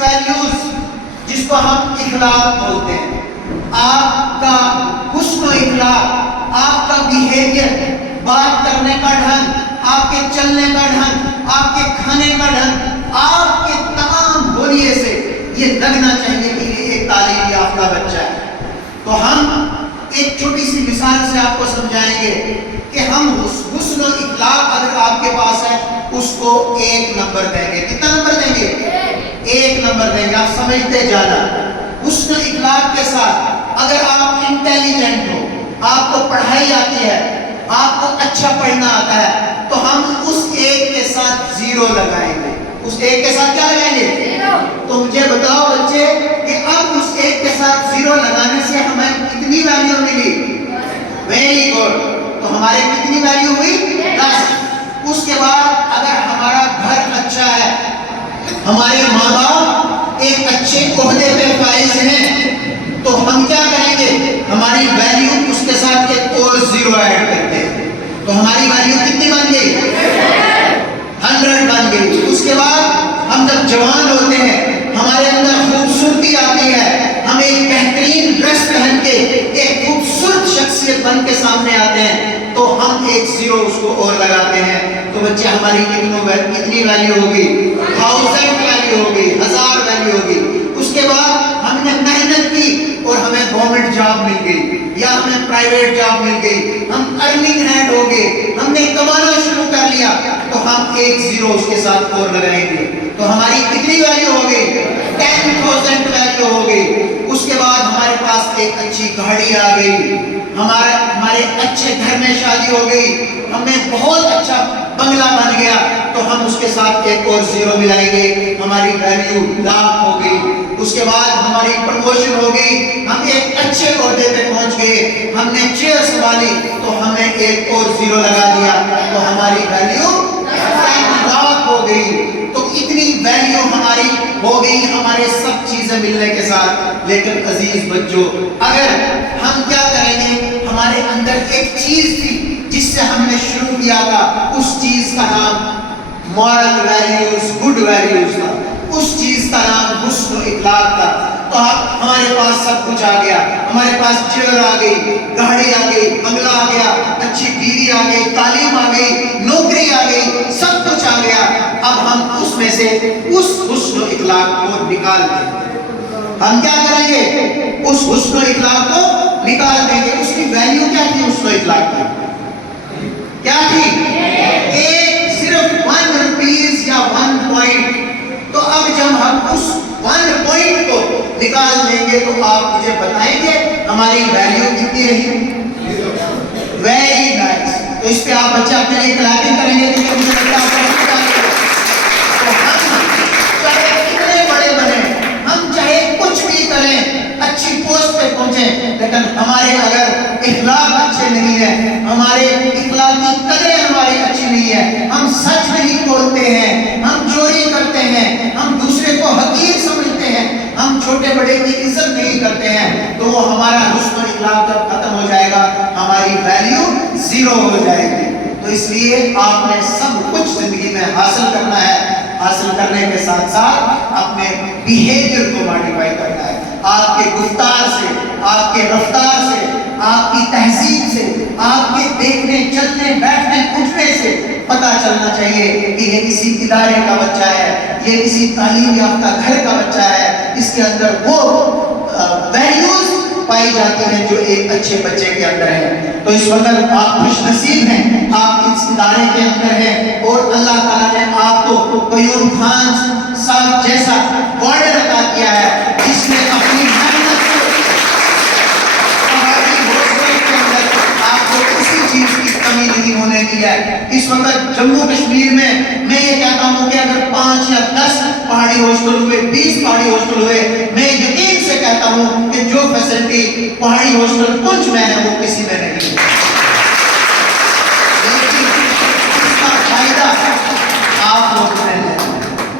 Values جس کو ہم اخلاق بولتے ہیں، آپ کا حسن و اخلاق، آپ کا بیہیویئر، بات کرنے کا ڈھنگ، آپ کے چلنے کا ڈھنگ، آپ کے کھانے کا ڈھنگ، آپ کے تمام بولیے سے یہ لگنا چاہیے کہ یہ ایک تعلیم یافتہ بچہ ہے۔ تو ہم ایک چھوٹی سی مثال سے آپ کو سمجھائیں گے کہ ہم حسن و اخلاق اگر آپ کے پاس ہے اس کو 1 نمبر دیں گے۔ کتنا نمبر دیں گے؟ 1 نمبر دیں گے۔ آپ سمجھتے جانا، حسن و اخلاق کے ساتھ اگر آپ انٹیلیجنٹ ہو، آپ کو پڑھائی آتی ہے، آپ کو اچھا پڑھنا آتا ہے، تو ہم اس 1 کے ساتھ 0 لگائیں گے۔ اس 1 کے ساتھ کیا لگائیں گے؟ تو مجھے بتاؤ بچے کہ اب اس 1 کے ساتھ 0 لگانے سے ہمیں کتنی ویلیو ملی؟ Very good. تو ہمارے کتنی ویلیو ہوئی؟ 10۔ اس کے بعد اگر ہمارا گھر اچھا ہے، ہمارے ماں باپ ایک اچھے عہدے پہ فائز ہیں، تو ہم کیا کریں گے؟ ہماری ویلیو اس کے ساتھ ایک اور 0 ایڈ کرتے ہیں، تو ہماری ویلیو کتنی بن گئی؟ 100 بن گئی۔ اس کے بعد ہم جب جوان ہوتے ہیں، ہمارے اندر خوبصورتی آتی ہے، ہم ایک بہترین ڈریس پہن کے ایک خوبصورت شخصیت بن کے سامنے آتے ہیں، تو ہم ایک 0 اس کو اور لگاتے ہیں۔ تو بچے ہماری کتنی ویلیو ہوگی؟ 1000 ویلیو ہوگی، 1000 ویلیو ہوگی۔ اس کے بعد ہم نے محنت کی اور ہمیں گورنمنٹ جاب مل گئی یا ہمیں پرائیویٹ جاب مل گئی، ہم ارننگ ہینڈ ہو گئے، ہم نے کمانا شروع کر لیا، تو ہم ایک 0 اس کے ساتھ اور لگائیں گے۔ تو ہماری کتنی ویلیو ہو گئی؟ 10,000 ویلیو ہو گئی۔ اس کے بعد ہمارے پاس ایک اچھی گاڑی آ گئی، ہمارے اچھے گھر میں شادی ہو گئی، ہمیں بہت اچھا بنگلہ بن گیا، تو ہم اس کے ساتھ ایک اور 0 ملائیں گے، ہماری ویلیو 1,00,000 ہو گئی۔ اس کے بعد ہماری پروموشن ہو گئی، ہم ایک اچھے عہدے پہ پہنچ گئے، ہم نے چیئر سنبھالی، تو ہم نے ایک اور 0 لگا دیا، تو ہماری ویلیو 10,00,000 ہو گئی۔ تو اتنی ویلیو ہماری ہو گئی ہمارے سب چیزیں ملنے کے ساتھ۔ لیکن عزیز بچوں، اگر ہم کیا کریں گے، ہمارے اندر ایک چیز تھی جس سے ہم نے شروع کیا تھا، اس چیز کا نام مورل ویلیوز، گڈ ویلیوز تھا، اس چیز کا نام حسن و اخلاق تھا۔ تو ہمارے پاس سب کچھ آ گیا، ہمارے پاس چیئر آ گئی، گاڑی آ گئی، بنگلہ آ گیا، اچھی بیوی آ گئی، تعلیم آ گئی، نوکری آ گئی، سب کچھ آ گیا۔ اب ہم اس میں سے اس حسن و اخلاق کو نکال دیں گے۔ ہم کیا کریں گے؟ اس حسن و اخلاق کو نکال دیں گے۔ اس کی ویلیو کیا تھی حسن و اخلاق کی؟ کیا تھی؟ ایک صرف 1 روپیز یا 1 پوائنٹ۔ تو اب جب ہم اس 1 پوائنٹ کو نکال دیں گے تو آپ مجھے بتائیں گے ہماری ویلیو کتنی رہی؟ Very nice. تو اس پہ آپ بچے اپنے لیے کلاپنگ کریں گے کیونکہ مجھے لگتا ہے چاہے کتنے بڑے بنے، ہم چاہے کچھ بھی کریں، اچھی پوسٹ پہ پہنچیں، لیکن ہمارے اگر اخلاق اچھے نہیں ہیں، ہمارے اخلاقی قدریں ہماری اچھی نہیں ہیں، ہم سچ نہیں بولتے ہیں، ہم چوری کرتے ہیں، ہم دوسرے کو حقیر سمجھتے ہیں، ہم چھوٹے بڑے کی عزت نہیں کرتے ہیں، تو وہ ہمارا حسن و اخلاق جب ختم ہو جائے گا، ہماری ویلیو 0 ہو جائے گی۔ تو اس لیے آپ نے سب کچھ زندگی میں حاصل کرنا ہے، حاصل کرنے کے ساتھ ساتھ اپنے بیہیویئر کو ماڈیفائی کرنا ہے۔ آپ کے گفتار سے، آپ کے رفتار سے، آپ کی تہذیب سے، آپ کے دیکھنے، چلنے، بیٹھنے، اٹھنے سے پتہ چلنا چاہیے کہ یہ کسی ادارے کا بچہ ہے، یہ کسی تعلیم یافتہ گھر کا بچہ ہے، اس کے اندر وہ ویلیوز پائی جاتی ہیں جو ایک اچھے بچے کے اندر ہے۔ تو اس وقت آپ خوش نصیب ہیں، آپ اس ادارے کے اندر ہیں، اور اللہ تعالیٰ نے آپ کو قیوم خان صاحب جیسا وارڈن عطا کیا ہے جس نے اپنی محنت سے پہاڑی حوصلے کے اندر آپ کو کسی چیز کی کمی نہیں ہونے دی ہے۔ اس وقت جموں کشمیر میں یہ کہتا ہوں کہ اگر 5 یا 10 پہاڑی ہاسٹل ہوئے، 20 پہاڑی ہاسٹل ہوئے، میں یقین سے کہتا ہوں کہ جو فیسلٹی پہاڑی ہاسٹل پنچ میں ہے وہ کسی میں نہیں ہے۔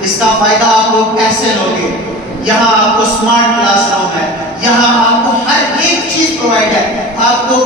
اس کا فائدہ آپ لوگ کیسے لوگے؟ یہاں آپ کو سمارٹ کلاس روم ہے، یہاں آپ کو ہر ایک چیز پرووائڈ ہے، آپ کو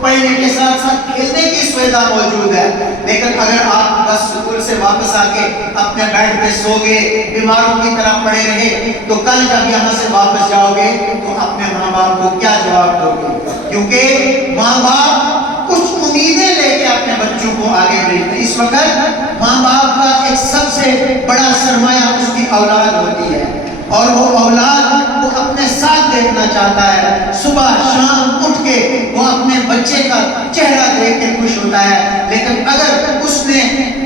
پڑھنے کے ساتھ ساتھ کھیلنے کی سویدھا موجود ہے، لیکن اگر آپ بس اسکول سے واپس آ کے اپنے بیڈ پہ سو گئے، بیماروں کی طرح پڑے رہے، تو کل جب یہاں سے واپس جاؤ گے تو اپنے ماں باپ کو کیا جواب دو گے؟ کیونکہ ماں باپ کچھ امیدیں لے کے اپنے بچوں کو آگے بھیجتے ہیں۔ اس وقت ماں باپ کا ایک سب سے بڑا سرمایہ اس کی اولاد ہوتی ہے، اور وہ اولاد وہ اپنے ساتھ دیکھنا چاہتا ہے، صبح شام اٹھ کے وہ اپنے بچے کا چہرہ دیکھ کے خوش ہوتا ہے۔ لیکن اگر اس نے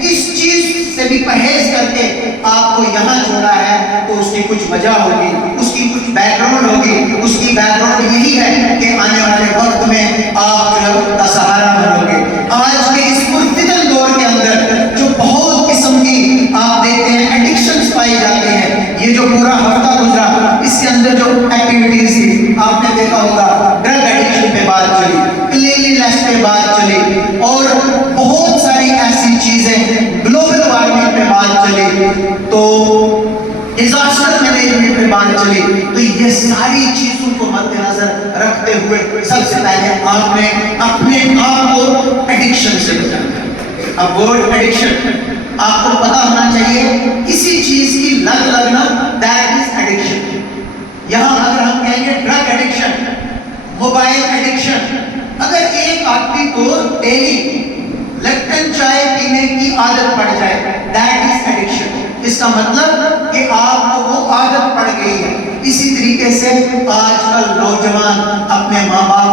اس چیز سے بھی پرہیز کر کے آپ کو یہاں جوڑا ہے تو اس کی کچھ وجہ ہوگی، اس کی کچھ بیک گراؤنڈ ہوگی۔ اس کی بیک گراؤنڈ یہی ہے کہ آنے والے وقت میں آپ جو ہے کا سہارا بنو گے۔ آج کے اس پرفتن دور کے اندر جو بہت قسم کی آپ دیکھتے ہیں ایڈکشنز پائی جاتی ہیں، یہ جو پورا ہفتہ گزرا اس کے اندر جو ایکٹیویٹیز تھی آپ نے دیکھا ہوگا، ڈرگ ایڈکشن پہ بات چلی، کلینلینس پہ بات چلی، اور بہت ساری ایسی چیزیں، گلوبل وارمنگ پہ بات چلی، تو ڈیزاسٹر مینجمنٹ پہ بات چلی۔ تو یہ ساری چیزوں کو مد نظر رکھتے ہوئے سب سے پہلے آپ نے اپنے آپ کو ایڈکشن سے بچانا۔ اب ورڈ ایڈکشن آپ کو پتا ہونا چاہیے، کسی چیز کی لت لگنا دیٹ از ایڈکشن۔ یہاں اگر ہم کہیں گے ڈرگ ایڈکشن، موبائل ایڈکشن، اگر ایک آدمی کو ڈیلی لپٹن چائے پینے کی عادت پڑ جائے دیٹ از ایڈکشن۔ اس کا مطلب کہ آپ کو وہ عادت پڑ گئی ہے۔ اسی طریقے سے آج کل نوجوان اپنے ماں باپ